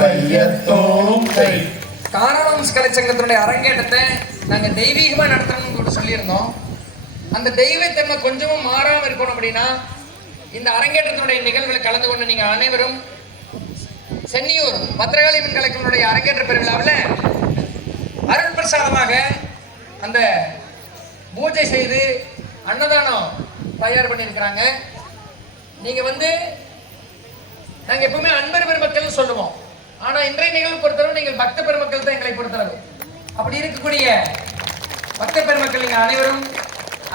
கையத்தோம் கை. காரணம்ஸ் கலைச்சங்கத்தினுடைய அரங்கேற்றத்தை நாங்க தெய்வீகமா நடத்தணும்னு சொல்லியிருந்தோம். அந்த தெய்வத்தன்மை கொஞ்சமும் மாறாம இருக்கணும் அப்படின்னா இந்த அரங்கேற்றத்தினுடைய நிகழ்வில் கலந்து கொண்டு நீங்க அனைவரும் சென்னியூர் பத்திரகாளி மின் கலைஞருடைய அரங்கேற்ற பெருவிழாவில் அருள் பிரசாதமாக அந்த பூஜை செய்து அன்னதானம் தயார் பண்ணியிருக்கிறாங்க. நீங்க நாங்க எப்பவுமே அன்பர் பெருமக்கள் சொல்லுவோம். ஆனா இன்றைய நிகழ்வு பொறுத்தவரை நீங்கள் பக்த பெருமக்கள் தான் எங்களை பொறுத்தளவு. அப்படி இருக்கக்கூடிய பக்த பெருமக்கள் நீங்க அனைவரும்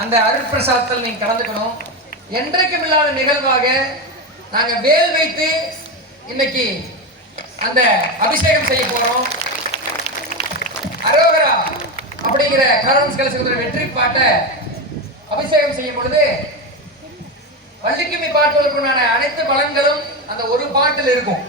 அந்த அருள் பிரசாதத்தில் நீங்க கலந்துக்கணும். என்றைக்கும் இல்லாத நிகழ்வாக நாங்க வேல் வைத்து இன்னைக்கு அந்த அபிஷேகம் செய்ய போறோம். அரோகரா அப்படிங்கிற காரணம்ஸ் கலைச்சங்கத்தினுடைய வெற்றி பாட்டை அபிஷேகம் செய்யும் பொழுது வள்ளிக்கும்மி பாட்டுகளுக்குண்டான அனைத்து பலன்களும் அந்த ஒரு பாட்டில் இருக்கும்.